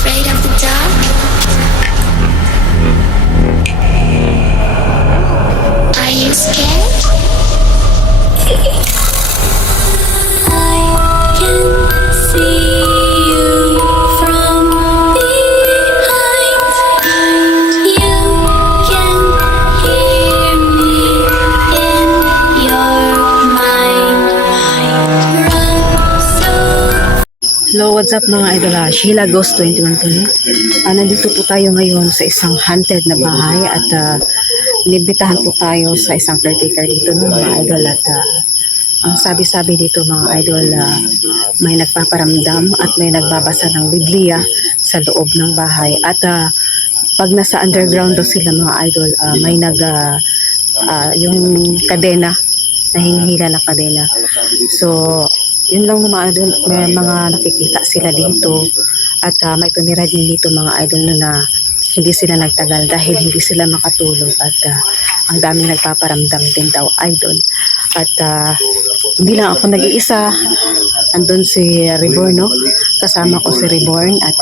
Afraid of the dark? Are you scared? I can see you from behind. You can hear me in your mind. Run so. Hello, what's up mga idol? Sheila Ghost 21 po. Nandito po tayo ngayon sa isang haunted na bahay at inibitahan po tayo sa isang caretaker dito ng mga idol at ang sabi-sabi dito mga idol, may nagpaparamdam at may nagbabasa ng Biblia sa loob ng bahay at pag nasa underground daw sila mga idol, may yung kadena na hinihila na kadena. So yun lang mga idol, may mga nakikita sila dito at may tumira din dito mga idol na hindi sila nagtagal dahil hindi sila makatulog at ang daming nagpaparamdam din daw idol at hindi lang ako nag-iisa, andun si Reborn, no? Kasama ko si Reborn at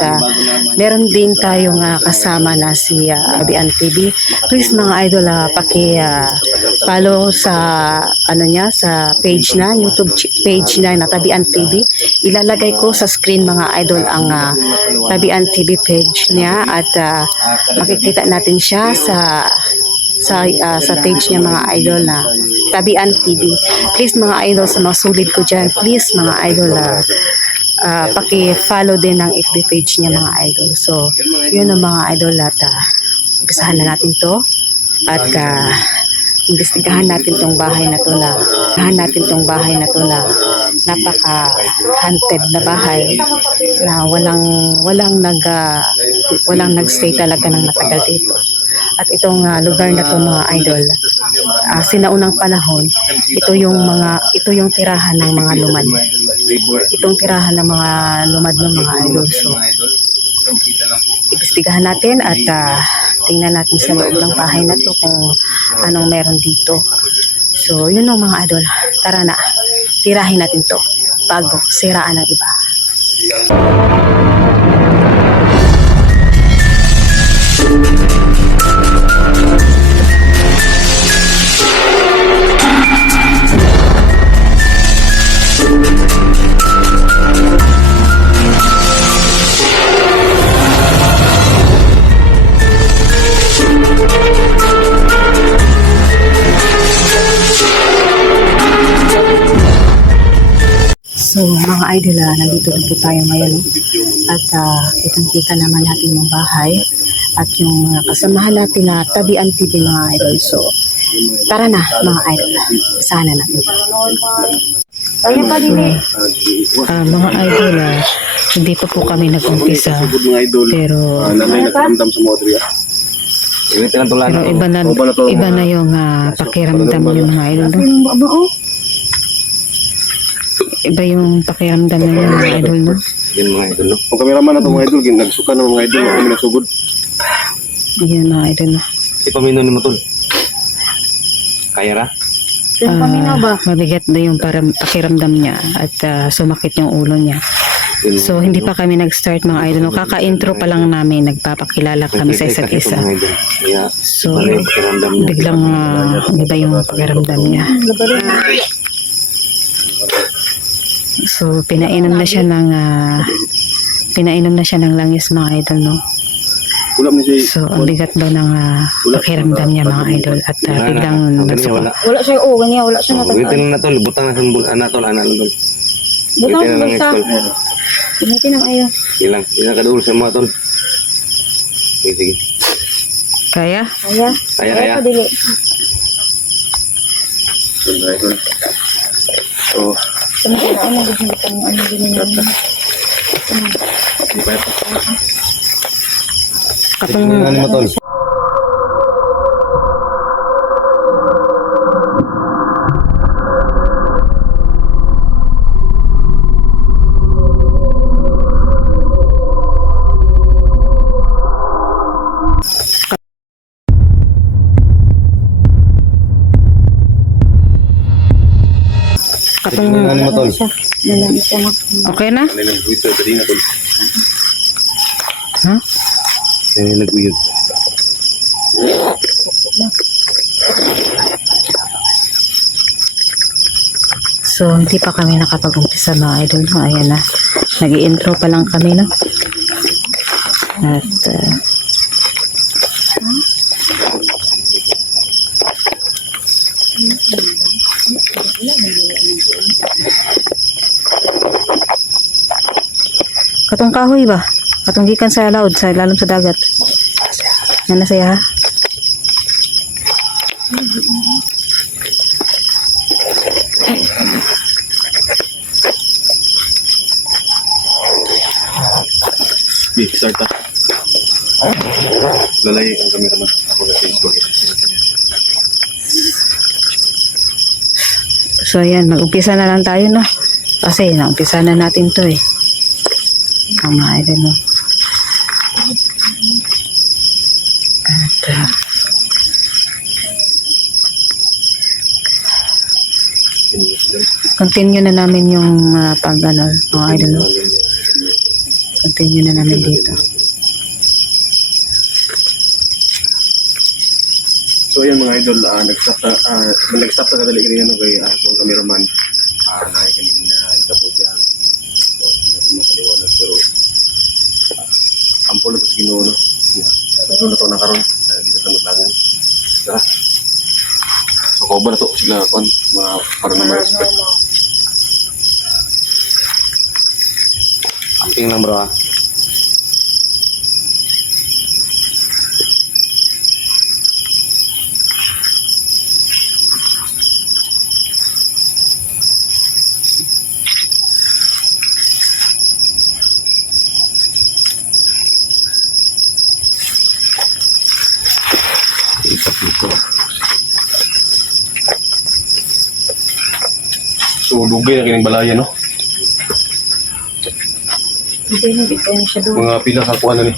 meron din tayong kasama na si Tabian TV. Please mga idol, follow sa sa page na YouTube page na Tabian TV. Ilalagay ko sa screen mga idol ang Tabian TV page niya at makikita natin siya sa page niya mga idol na Tabian TV. Please mga idol, sa mga sulit ko dyan, please mga idol, paki-follow din ang FB page niya mga idol. So yun ang mga idol at umpisahan na natin to at imbestigahan natin tong bahay na to na napaka-haunted na bahay na walang nagstay talaga ng matagal dito. At itong lugar na to mga idol, sinaunang panahon, ito yung tirahan ng mga lumad. Itong tirahan ng mga lumad ng mga idol. So imbestigahan natin at tingnan natin sa loob ng bahay na to kung anong meron dito. So yun ang mga idol, tara na, tirahin natin to bago siraan ng iba. So mga idol, nandito na po tayo ngayon, no? At kitang-kita naman natin yung bahay at yung mga kasamahan natin na Tabian TV mga idol. So tara na mga idol, sana natin. So, mga idol, hindi pa po kami nag-umpisa pero iba na yung pakiramdam yung mga idol, no? Iba yung pakiramdam ng mga idol, no? Yan mga idol, no? Kung kameraman na ito mga idol, nagsuka na mga idol, kami nasugod. Yan mga idol, no? Ipamino ni mo tol. Kaya ra? Mabigat na yung pakiramdam niya at sumakit yung ulo niya. So hindi pa kami nag-start mga idol, no? Kaka-intro pa lang namin, nagpapakilala kami sa isa't isa. So biglang iba yung pakiramdam niya. So pinainom na siya ng langis mga idol, no? So ang bigat daw ng pakiramdam niya mga idol at biglang nagsuka. Wala siya, wala siya natatay. Butin na tol, butang na tol, anak tol. Butang na langis tol. Gamitin ang ayo. Ilang kadul sa mga tol. Sige. Kaya? Kaya. Dili. So, Ano din naman. Kapag ano mo tol? Ano mo tol? Okay na? Ha? Naguyod. So, hindi pa kami nakapag-umpisa mga idol. No? Ayan na. Nag-i-intro pa lang kami, no? At, katong kahoy ba? Katong gikan sa laod, sa lalom sa dagat. Yan na siya, ha? Big start na. Lalay ang cameraman. Ako na Facebook. So, ayan. Mag-umpisa na lang tayo, no? Kasi, na-umpisa na natin to, eh. Ang mga idol, no? At, continue na namin yung pag-ano, mga idol, no? Continue na namin dito. So ayan mga idol, nag-stop na kadali kanina no kay atong cameraman. Naay kanina itabo diya. So hindi na mo paliwanag pero ampol na to sa Ginoo no. Yeah. So na to na karon. Hindi na tamo lang. Tara. So ko ba na to sila kon mga paranormal expert. Amping lang bro ah. So dugay na kining balaya no. Hindi na siya doon. Mga pila ka kuan na ni.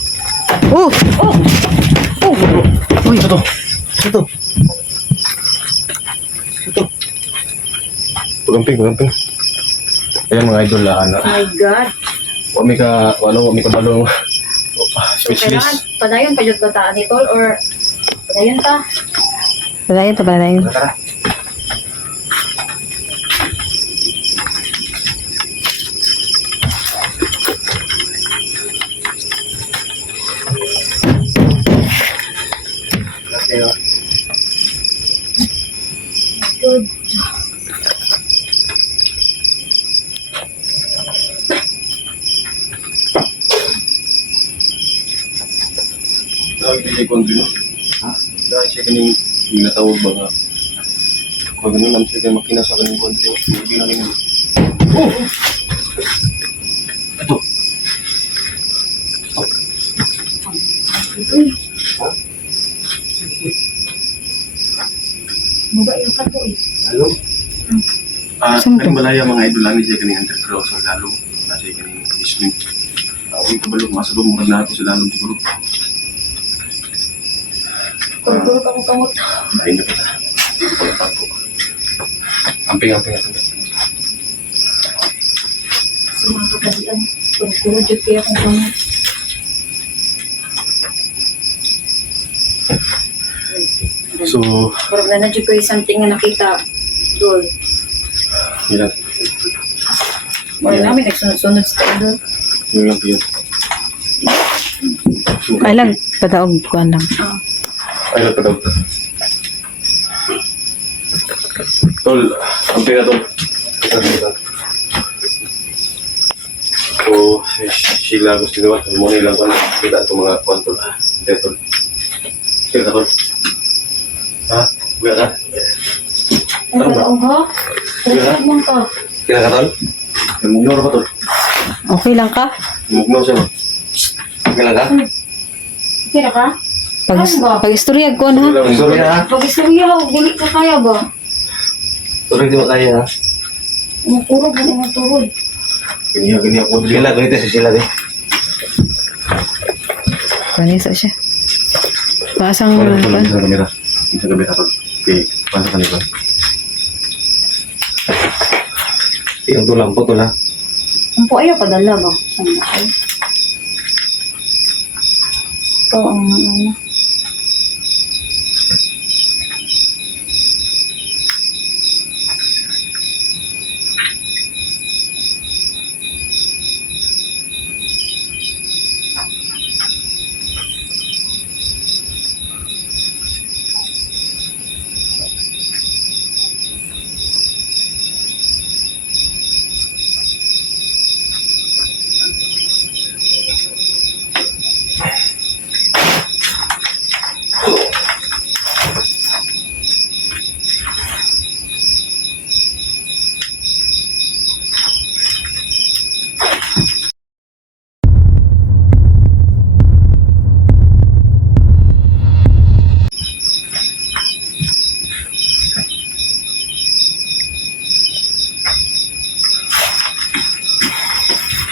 Oh! Uy, ito. Ito. Ito. Pagamping. Ayan mga idol Oh my God. Wami ka balong speechless. Kailangan, padayon pa yung bataan ni Tol or padayon ta. Padayon pa, padayon. Tara. Good. Dahil kaya kondi no? Ha? Dahil siya kaning ginatawag ba nga? Kung ganun naman siya kaning makina sa kaning kondi no? Hindi na kaning... Oh! Ito! Mabait yung kato eh. Hello? Saan to? Kaning balaya mga idol lang siya kaning underground sa lalong. Nasa siya kaning basement. Uy, kabalong masalong murag na ito sa lalong siguro. Kulog ako kamot. Ayun na kita. Pagpago. Amping. Sa mga kapadian. Kulog yung kaya kong kamot. So, Parang na dyan ko yung something na nakita doon. ilan? Wala namin nagsunod-sunod sa doon. Yung lang yun. Ay lang, padaog ko lang. Ay lang pa daw. Tol, amping na tol. So, sila gusto nila. Muna ilang ko na. Kita ito mga kontol. Hindi tol. Kaya ka tol. Ha? Kaya ka? Ay, padaong ha? Padaong man ka. Kaya ka tol? Mugnaw na ba tol? Okay lang ka? Mugnaw siya ba? Kaya ka? Kira ka? Pag-istorya ko na. Sorry ha? Pag-istorya ako, dili ka kaya ba? Sorry di mo kaya ha? Umukurog mo mga tuhod. Ganyan ako. Sila, ganito sa sila din. Kanisa siya. Pasang Sa pan. kamera. Sa kamera tol. Okay, pasok ka nito. Yung tulang po tol ha? Ang po ayaw padala ba? Saan na ay? ikaw ang ano.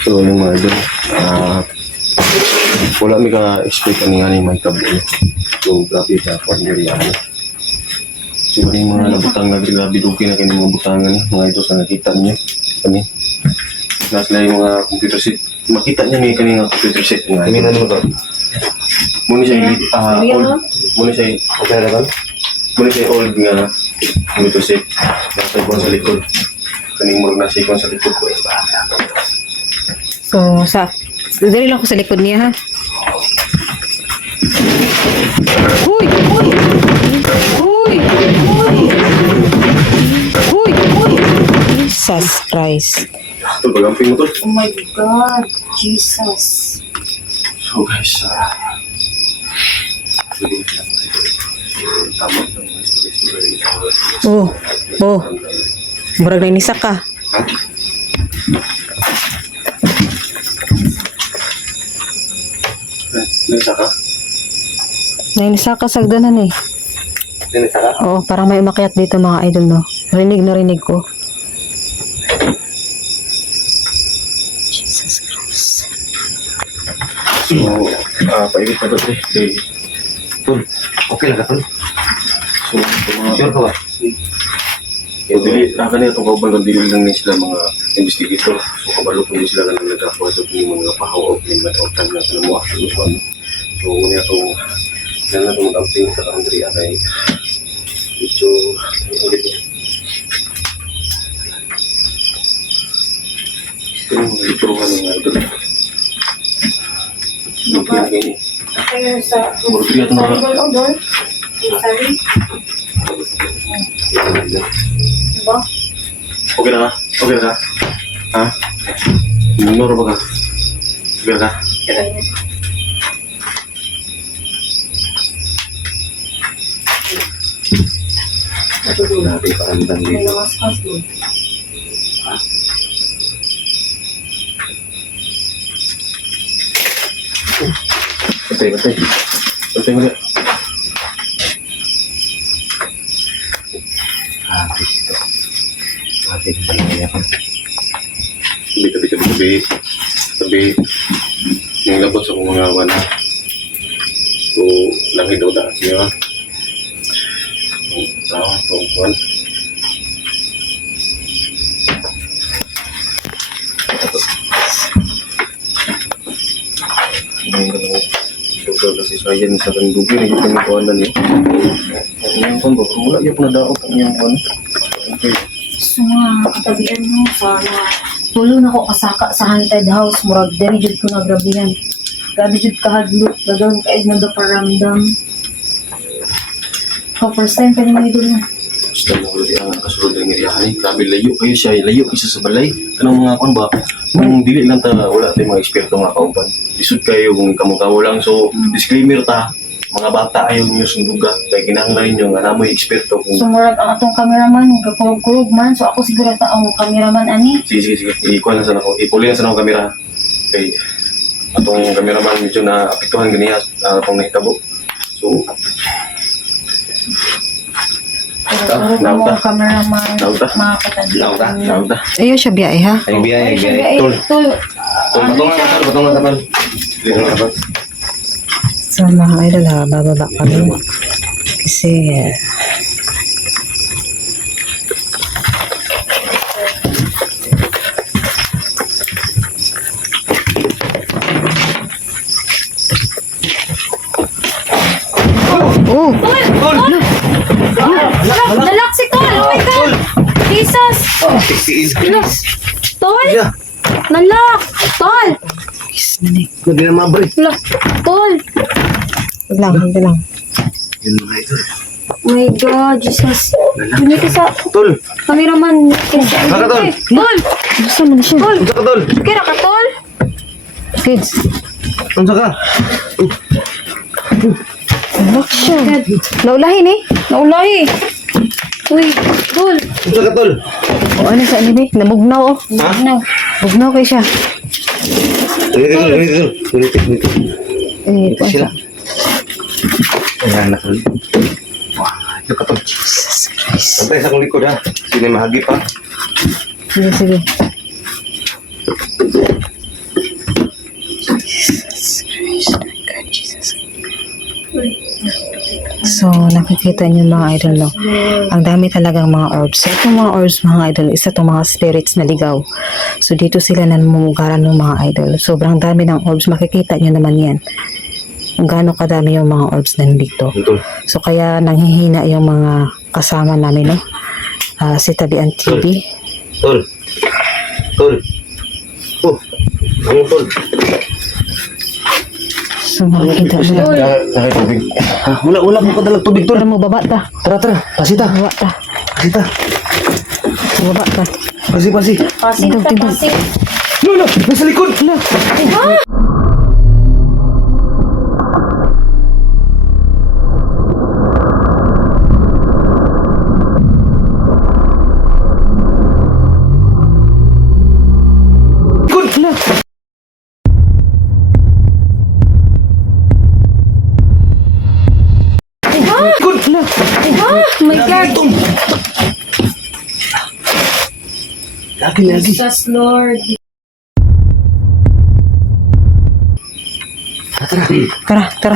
So, yung mga idol, wala may ka-expect ano nga yung may tabo. So, grabe ka, partner yan. So, yung mga nabutang na bidukin na kayo mga butangan mga ito sa nakita niyo. Kani, nasa yung mga computer set. Makita niya may kanina computer set nga. Kami na naman to. Muna siya old. Muna siya Okay na ba? muna siya old nga computer set. Nasa ikon sa likod. Kaning murag nasa ikon sa likod ko. So, dali lang ko sa likod niya, ha? Uy! Uy! Uy! Uy! Uy! Jesus Christ. Ito, pag-amping mo to. Oh my God, Jesus. So guys, tama ito mga story. Oh, oh. Murag na inisak ka. Nasa ka? Nainisak ka sa hagdanan eh. Nasa ka? Oo, parang may umakyat dito mga idol, no? Rinig na rinig ko. Jesus Christ. So, paibig pa doon eh. Okay. Tol, okay lang ka tol. So, ito mga... Sure ka ba? So, dili, kanina itong kauban kung dili lang sila mga investigator. So, kabalo kung sila ka nang nagkakuha sa mga pahaw o pinag-outan na sa mga action. So, ngunit itong na itong mag-amping sa country ay medyo ulit niya. Ito yung mga ituruhan ng idol. Ganyan. Kaya sa... Murag ito na. Odol. Sorry. Diba? Okay na ka? Okay na ka? Ha? Noro ba ka? Okay na ka? Grabe pa ang dami. May lakas-kas doon. Patay, patay. Patay mo na. Grabe ito. Grabe yung palangaya ko. Tabi. Yung labot sa mga wana. So, langit daw na siya. Tama, tungkuan. Sugar kasi saya ni sa kandugi na yung panikuanan niya. Ang pang ba? Wala yung panadaot ang iyong pan. Okay. So nga, katabihan mo sa tulo na ko kasaka sa haunted house. Murag, dali jud ko na grabihan. Grabe jud kahadlok. Gagawin kaig na daparamdam. So, first time pa naman idol na. Basta mo ulit ang kasunod ng iriyahan eh. Grabe layo kayo siya. Layo isa sa balay. Kanang mga kwan ba? Kung dili lang ta, wala tayong mga eksperto nga kauban. Isod kayo kung kamong-kamo lang. So, disclaimer ta. Mga bata ayaw niyo sunduga. Kaya kinahanglan nyo nga namoy eksperto kung... So, murag ang atong cameraman, kakurog-kurog man. So, ako siguro sa ang cameraman ani. Sige. Ikuha lang sana ako. Ipuli lang sana akong kamera. Okay. Atong kameraman medyo na apektuhan ganiya atong nahitabo. So, Kurog-kurog naon mo ta? ang cameraman. Naon ta? Mga katabihan. naon ta. Ayun siya biyay, ha? Ay, biyay. Tol. Tol. Patungan ka, Dito na ka. So, mga idol, ha? Bababa kami. Kasi, Oh, Nalak si Tol! Oh my God! Jesus! Tol! Nalak! Tol! Hindi na mabalik. Nalak! Tol! wag lang. Yun mga idol. Oh my God, Jesus! Hindi ka sa Tol! cameraman. Saka, Tol! Tol! Gusto mo na siya. Ang saka, Tol! Kira ka, Tol? Kids. Ang saka! Look siya. Naulahin eh. Naulahi. Uy, Tol. Ang saka, Tol! O ano sa ano eh? Nabugnaw oh. Ha? Ano? Bugnaw kayo siya. Ganito. Eh, Sila. Ayan na, Tol. Wah, ito ka, Tol. Jesus Christ. Pantay sa kong likod, ha? Sino yung mahagi pa? Sige. So, nakikita niyo mga idol, no? Ang dami talagang mga orbs. So, itong mga orbs, mga idol, isa itong mga spirits na ligaw. So, dito sila namumugaran ng mga idol. Sobrang dami ng orbs. Makikita niyo naman yan. Kung gaano kadami yung mga orbs nandito. Tol. So, kaya nanghihina yung mga kasama namin, no? Si Tabian TV. Tol. Tol. Oh. Ano, Tol? So, makikita mo lang. Nakay tubig. Wala mo kadalag tubig, Tol. Tara mo, baba ta. Tara. Pasita. Baba ta. Pasita. Baba ta. Pasi. Pasig Tindog, ka, tindog. pasig. No, nasa likod. Oh my God. Lagi. Jesus, Lord. Tara.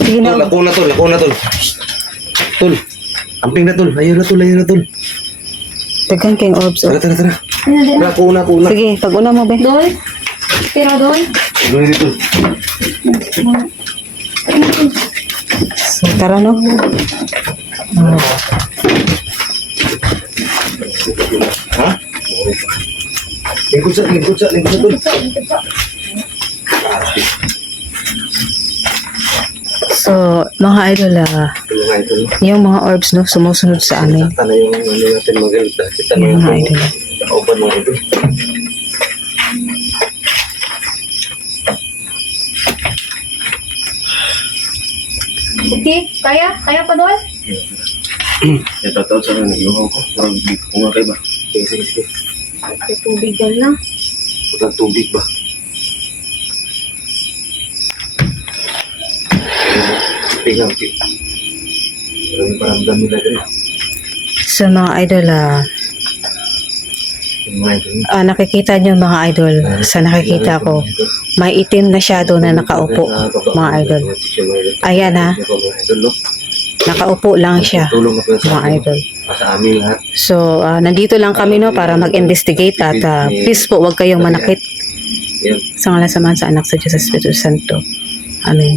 Sige na. Tol, ako na, Tol. Tol. Amping na, Tol. Ayaw na, Tol. Tagan kayong orbs. Oh. Tara. Ano din? Ako na. Sige, pag una mo, be. Dol? Tira, Dol? Gawin dito. So, tara, no? Ha? Lingkod sa, Tol. So, mga idol, Mga idol. yung mga orbs, no, sumusunod sa amin. Sakta na yung ano natin mag-elta. Kita na Yung yung mga idol. kauban mga idol. Okay, kaya? Kaya pa, Dol? Ito sa akin, nag-iuhaw ko. Hindi ko nga kayo ba? Sige. May tubig dal na. Putang tubig ba? Tingnan. Maraming paramdam nila din. So, mga idol, Yung mga idol. nakikita nyo mga idol, sa nakikita ko, may itim na shadow na nakaupo, mga idol. Ayan, ha. Mga idol, no? Nakaupo lang siya, Tulong na po sa mga idol. sa amin lahat. So, nandito lang kami, no, para mag-investigate at please po, huwag kayong manakit. Yan. Sa ngalan samahan sa anak sa Diyos sa Espiritu Santo. Amen.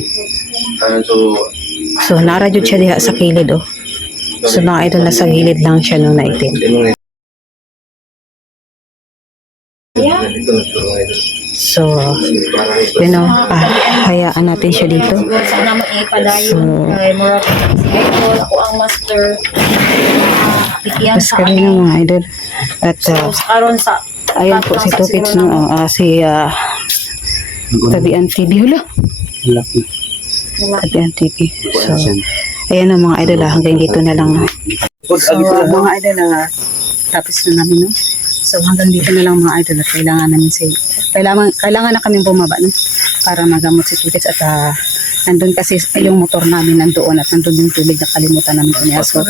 So, naradyod siya diha sa kilid, oh. So, mga idol, nasa gilid lang siya nung naitim. Yung mga Kaya? Ito na siya, mga idol. So, Parang ito. you know, hayaan natin siya dito. Sana maipadayon. So- Kay Murag, si Idol, ako ang master. Bigyan Tapos sa kami ng mga idol. At, So, karon sa ayan po si Tukits, no, si Tabian TV. Hula. Tabian TV. So, ayan ang mga idol, hanggang dito na lang. So, mga idol, tapos na namin, no? So, hanggang dito na lang mga idol at kailangan namin kailangan na kaming bumaba, no? Para magamot si Tukits at nandun kasi yung motor namin nandoon at nandun yung tubig na kalimutan namin kunya. So,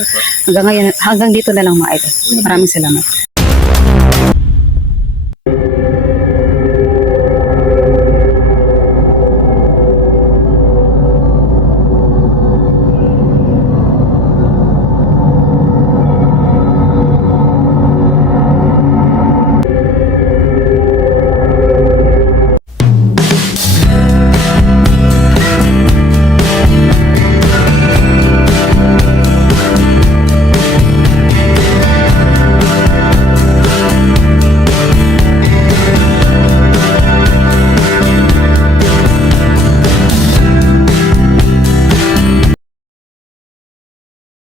hanggang dito na lang mga idol. Maraming salamat.